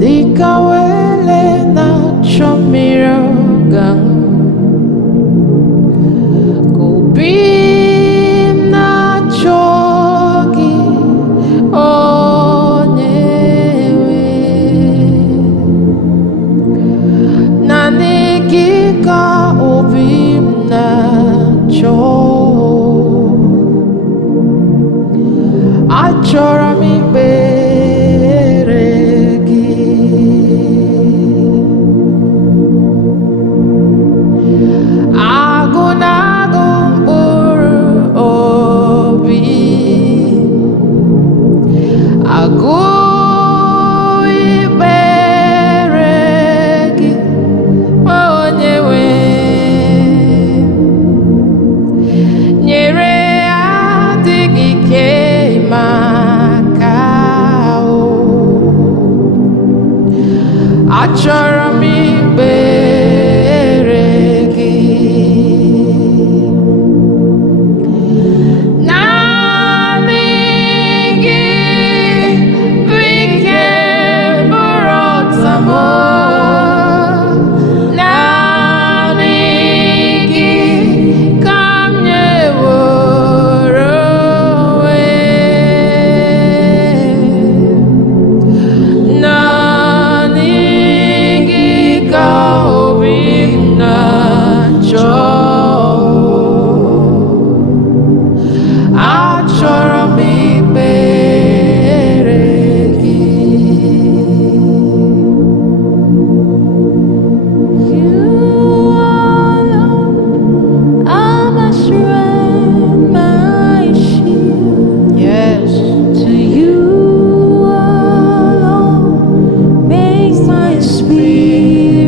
Dikawele na chomiro gang kubim na chogi onyewe nanikika ubim na Achorom Ikpere gị agụ na-agụ mkpụrụ obi agụ ikpere gị Onyenwe nyere adịghị ike Achorom Ikpere gị naanị gị bụ ike bụrụ ọta m naanị gị ka m nyeworo onwe Achorom Ikpere gị You alone are my strength, my shield. Yes. To you alone makes my spirit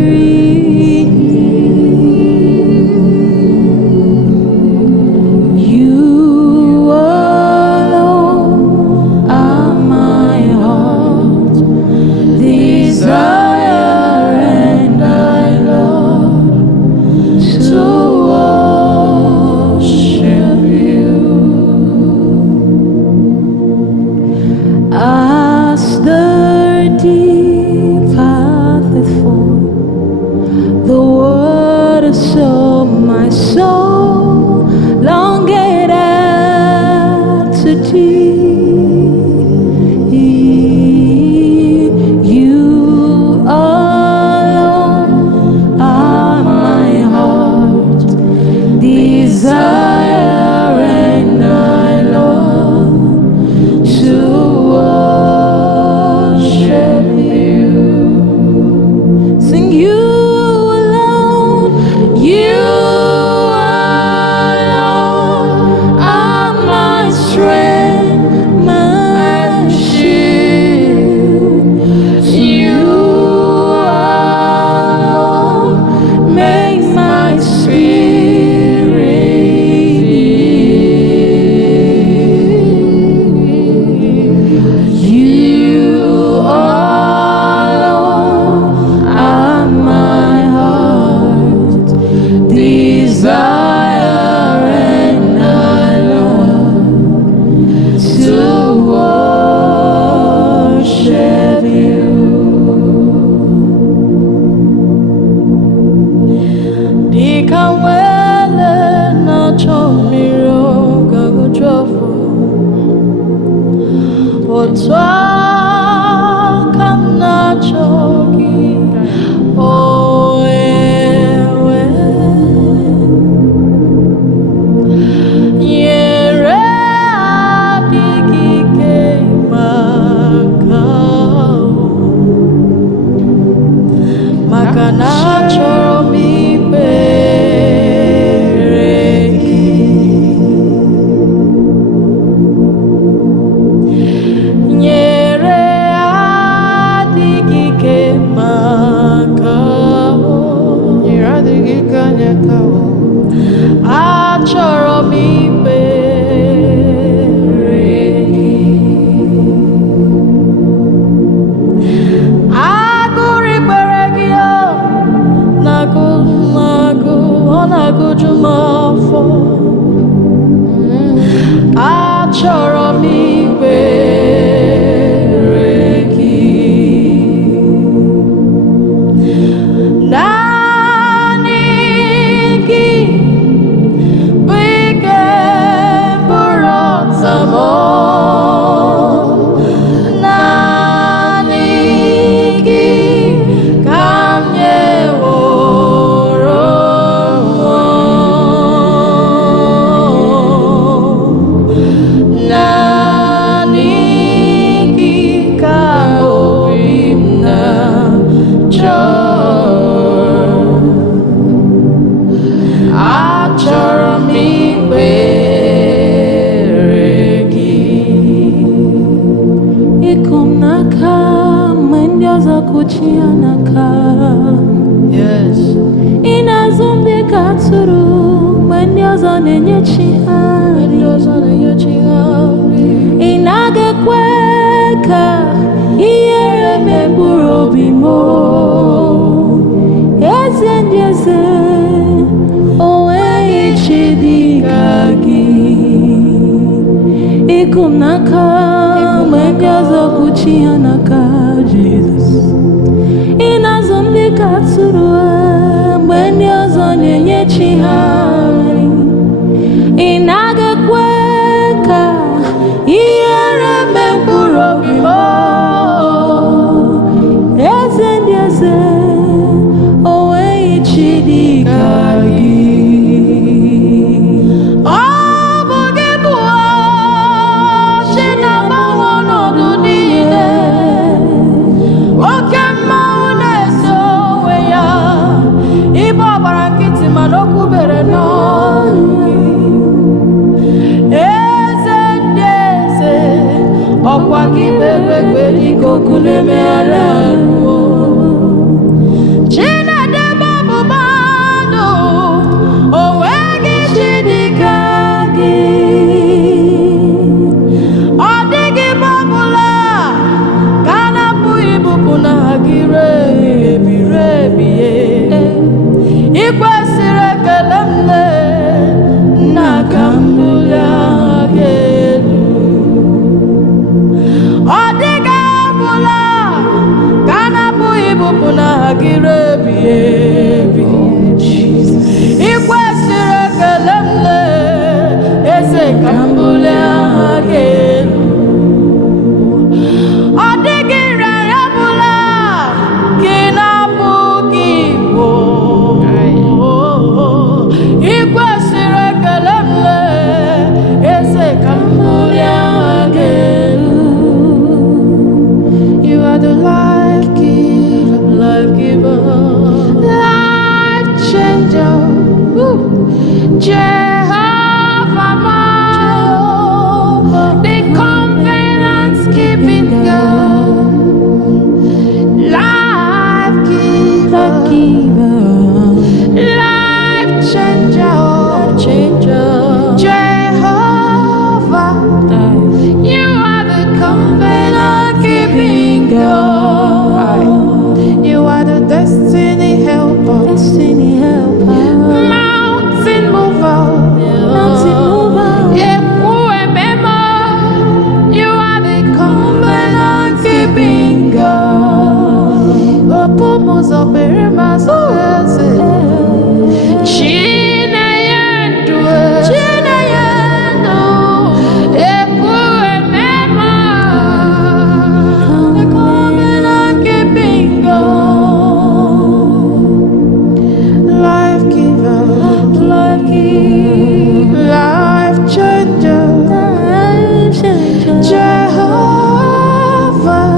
You alone are my heart desire and I love to worship you as the deep patheth for the waters of my soul longed after thee. You alone are my heart desire and I love to worship you. Sing you alone, you alone are my strength, my shield. You alone make my spirit You alone are my heart desire and I love to worship you. Dikawele na chomiro gagotrofo Otwa kana chogi oewe Nyere adịghị ike maka na Achorom Ikpere gị Achorom Ikpere gị. Naanị gị bụ ike bụrụ ọta m. Naanị gị ka m nyeworo naanị gị ka obi m na-achọ. Achọrọ m ikpere gị. Ịkụ m n'aka mgbe ndị ọzọ kụchi ya n'aka. Yes. Ị na-azụ m dị ka atụrụ mgbe ndị ọzọ na-enye chi ha Ndị ọzọ na-enye chi ha nri. ị naghị ekwe ka ihere megburu obi m. Eze ndị eze, o nweghị chi dị ka gị. Ịkụ m n'aka mgbe ndị ọzọ kụchi ya n'aka. Jizọs, ị na-azụ m dị ka atụrụ mgbe ndị ọzọ na-enye chi ha nri. Ị naghị ekwe ka ihere megburu obi m. Eze ndị eze, o nweghị chi dị ka gị. Ọ bụ gị bụ chi na-agbanwe ọnọdụ niile. Oke mmanwụ na-ese onwe ya. Ibe ọgbara nkịtị mana o kwubere n'ọnụ gị. Eze ndị eze, ọkwa gị bụ egbe dịka oku na-emegharị ahụ. Chinedebe ọgbụgba ndụ, o nweghị chi dị ka gị. Ọ dịghị mgbe ọbụla ka a na-apụghị ibupụ n'aha gị ebighị ebi. Ị kwesịrị ekele m nna ka m bulie aha gị elu. Ọ dịghị ọbụla ka a na-apụghị ibupụ n'aha gị ebighị ebi. Ị kwesịrị ekele m eze ka m bulie aha gị elu. Ọ dịghị nrịanrịa ọbụla ka ị na-apụghị igbo. Ị kwesịrị ekele m eze ka m bulie aha gị elu. You are the life giver, life giver, life changer. Jehovah, the covenant keeping God, life giver, life changer, Jehovah, you are the covenant keeping God. You are the destiny helper, mountain mover, Ekwuemema. You are the covenant keeping God. Opomuzo Berimazo Eze. Chineyendo, Ekwuemema. The covenant keeping God. Life giver, life changer, Jehovah,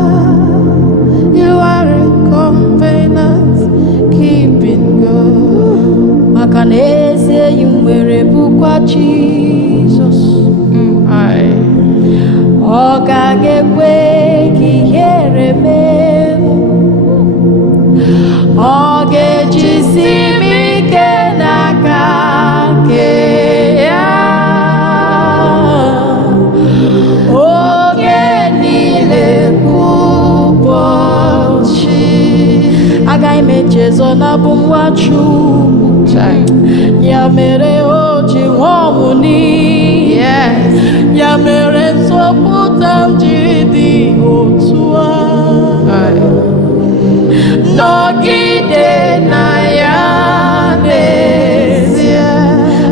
you are a covenant keeping God. Maka na eze yi nwere bụkwa Jizọs. Ọ gaghị ekwe ka ihere mee m. Ọ ga-ejisi m ike n'aka nke ya. Oge niile kwa ụbọchị. Agaghị m echezọ na bụ nwa Chukwu. Ya mere o ji nwụọ ọnwụ n'iyi. Ya mere m ji dị otu a nọgide na ya n'ezie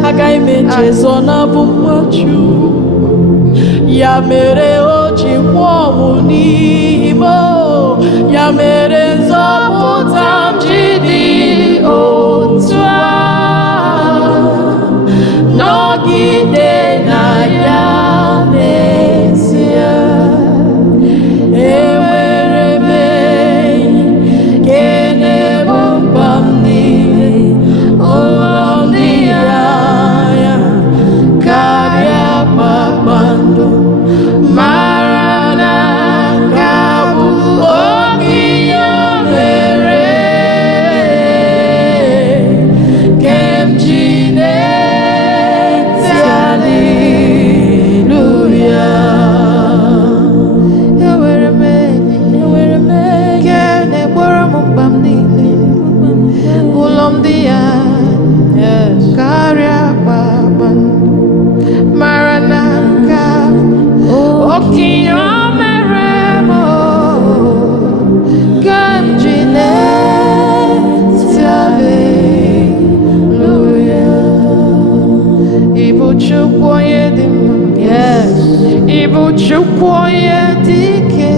agaghị m echezọ na bụ mmachu ya mere o ji kwụọ ọnwụ n'ihi m ya mere nzọpụta m ji dị otu a nọgide na ya n'ezie enwere m enyi nke na-egbo mkpa m niile ụlọ ndị ya karịa kpakpando mara na nke a bụ oge ihe mere nke m ji na-eti aleluya enwere m enyi nke na-egboro m mkpa m niile ụlọ ndị ya karịa kpakpando mara na nke a bụ oke ihe o mere m nke m ji na-eti aleluya ịbụ Chukwu onye dị mma ịbụ Chukwu onye dị ike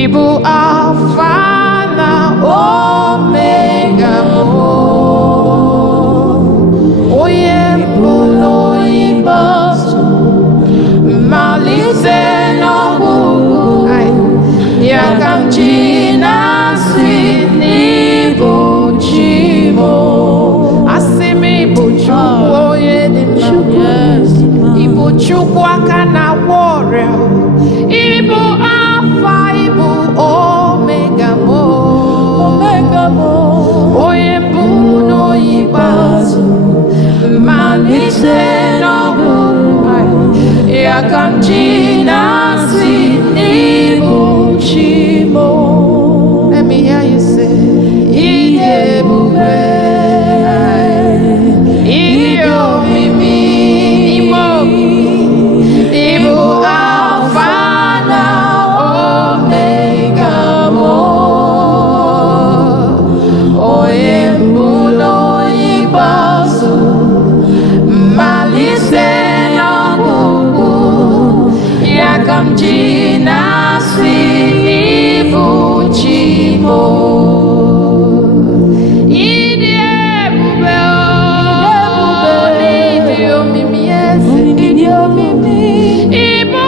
ịbụ Alfa na Omega m onye mbụ na onye ikpeazụ mmalite n'ọgwụgwụ ya ka m ji na-asị n'ịbụ chi m asị m ịbụ Chukwu onye dị mma ịbụ Chukwu aka na-agwọ ọrịa ịbụ Alfa ịbụ Omega m onye mbụ na onye ikpeazụ mmalite n'ọgwụgwụ ya ka m ji na-asị n'ịbụ chi m. Let me hear you say ịdị ebube ịdị omimi ime omimi ịbụ Alfa na Omega m onye mbụ na onye ikpeazụ mmalite n'ọgwụgwụ ya ka m ji na-asị n'ịbụ chi m ịdị ebube ịdị omimi eze ịdị omimi ịbụ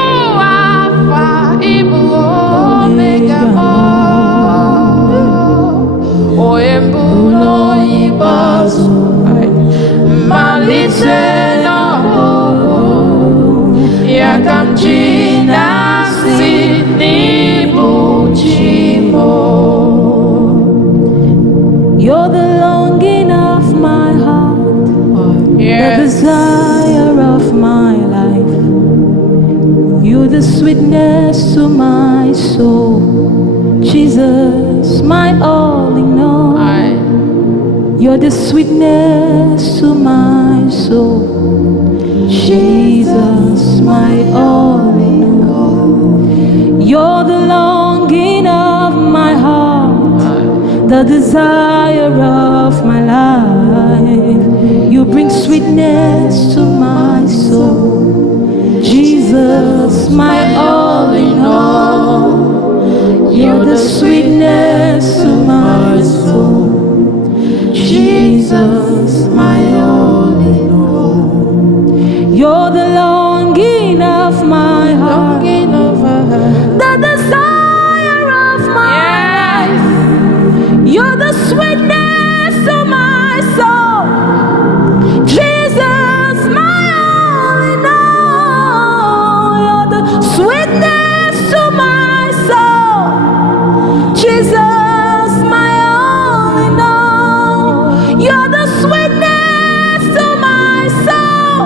Alfa ịbụ Omega onye mbụ na onye ikpeazụ mmalite n'ọgwụgwụ ya ka m ji na-asị n'ịbụ chi m. You're the longing of my heart, the desire of my life. You're the sweetness to my soul, Jesus, my all in all. You're the sweetness to my soul, Jesus, my all in all. You're the longing of my heart, the desire of my life. You bring sweetness to my soul, Jesus, my all in all. You're the sweetness to my soul, Jesus, my all in all. You're the longing of my heart, the desire of my life. You're the sweetness to my soul, Jesus, my all in all. You're the sweetness to my soul, Jesus, my all in all. You're the sweetness to my soul,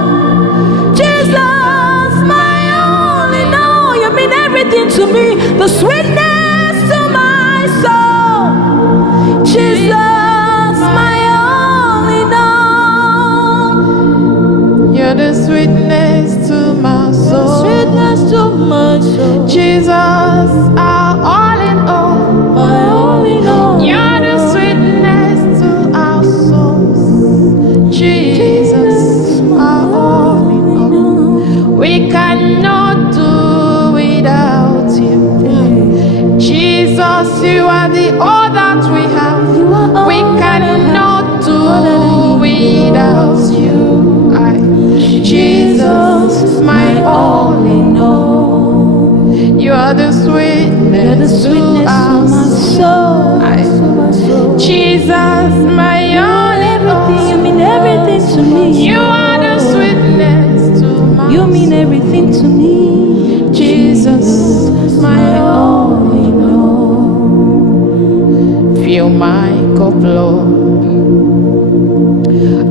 Jesus, my all in all. You mean everything to me. The sweetness to my soul, Jesus, my all in all. You're the sweetness to my soul, Sweetness to my soul. Jesus, our all in all. My all in all. You're the sweetness to our souls. Jesus, our all in all. We cannot do without you. Jesus, you are the all that we have. We cannot do without you. Jesus, my all in all. You are the sweetness to our soul. Jesus, my all in all. You mean everything to me. You are the sweetness to my soul. You mean everything to me. Jesus, my all in all. Fill my cup, Lord.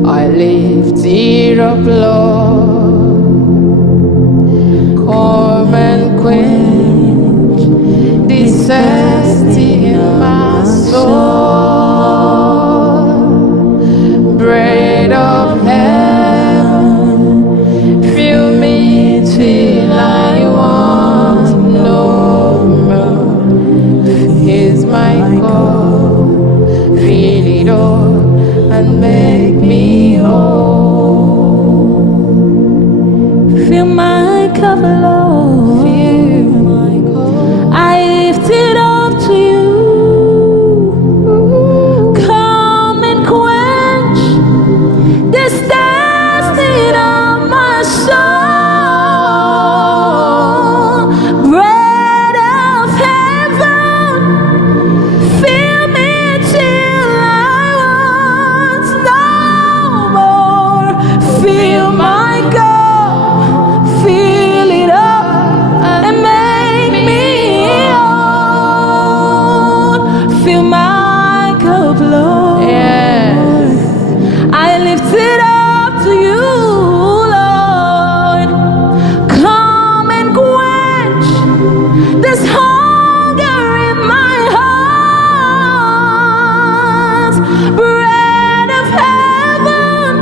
I lift it up, Lord. Come and quench this thirsty in my soul. Bread of heaven, fill me till I want no more. Here's my cup, fill it up and make me whole. Fill my cup, Lord. Fill my cup. I lift it up to you. Come and quench this thirsting of my soul. Bread of heaven, fill me till I want no more. Fill my cup, fill it up and make me whole. Fill my cup, Lord. Yeah. I lift it up to you, Lord. Come and quench this hunger in my heart. Bread of heaven,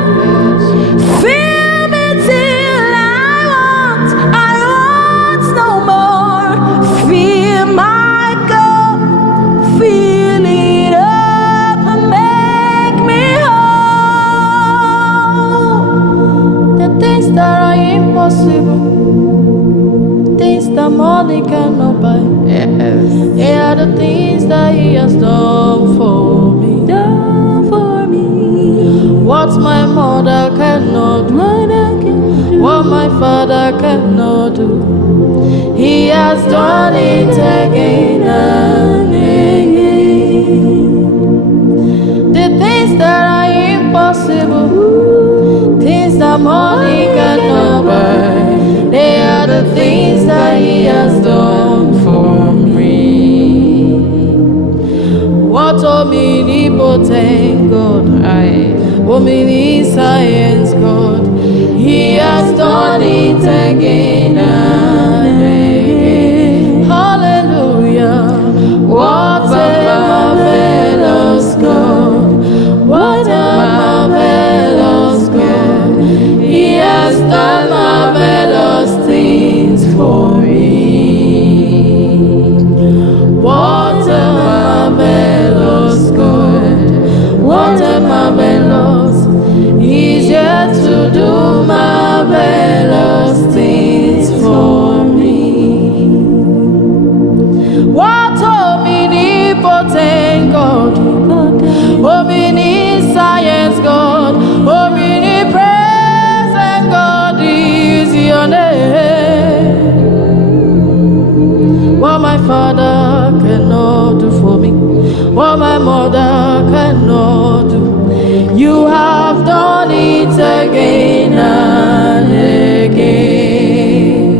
fill me till I want no more. Fill my cup, fill it up and make me whole. The things that are impossible, things that money cannot buy, Yes. they are the things that He has done for me. Done for me. What my mother cannot do, what my father cannot do, He has done it again and again. The things that are impossible, things that money cannot buy, they are the things that He has done for me. What omnipotent God, omniscience God, He has done it again and again. Hallelujah. What a marvelous God. What a marvelous God. He has done marvelous things for me. What a marvelous God. What a marvelous. He's yet to do marvelous things for me. What omnipotent God, omniscience God, omnipresent God is your name. What my father cannot do for me, what my mother cannot do, you have done it again and again.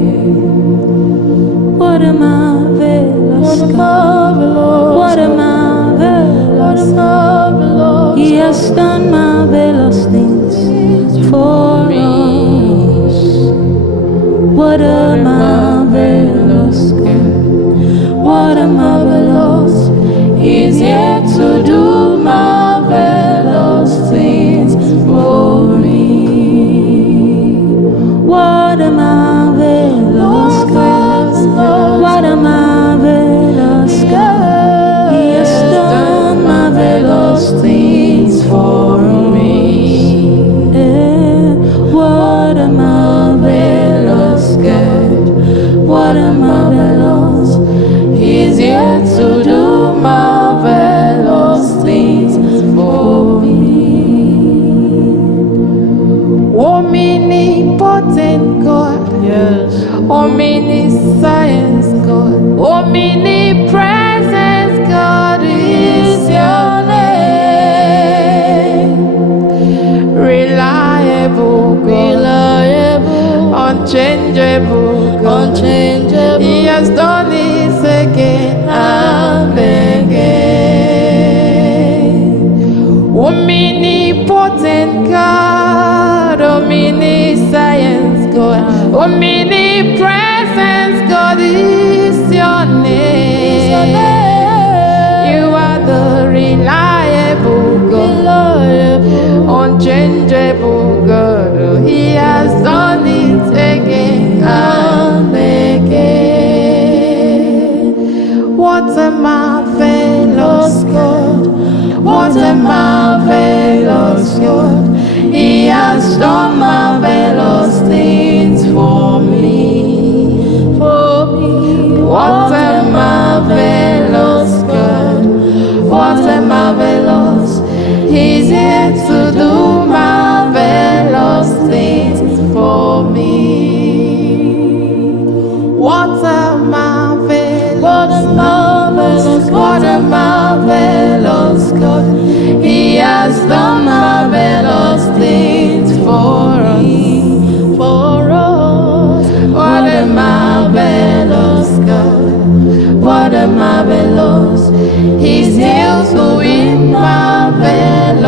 What a marvelous God. What a marvelous God. He has done marvelous things for us. What a marvelous God. What a marvelous. He's yet to do marvelous things for me. What a marvelous God. Omniscience God, omnipresence God is your name. Reliable God, unchangeable God, He has done it again and again. Omnipotent God, omniscience God, omnipresence God is your name. You are the reliable God, unchangeable God. He has done it again and again. What a marvelous God! What a marvelous God! He has done marvelous things for me, for me. What a marvelous God! What a marvelous! He's here to do marvelous things for me. What a marvelous! What a marvelous! What a marvelous God! He has done marvelous things for us, for us. What a marvelous God! What a marvelous! He's still doing marvelous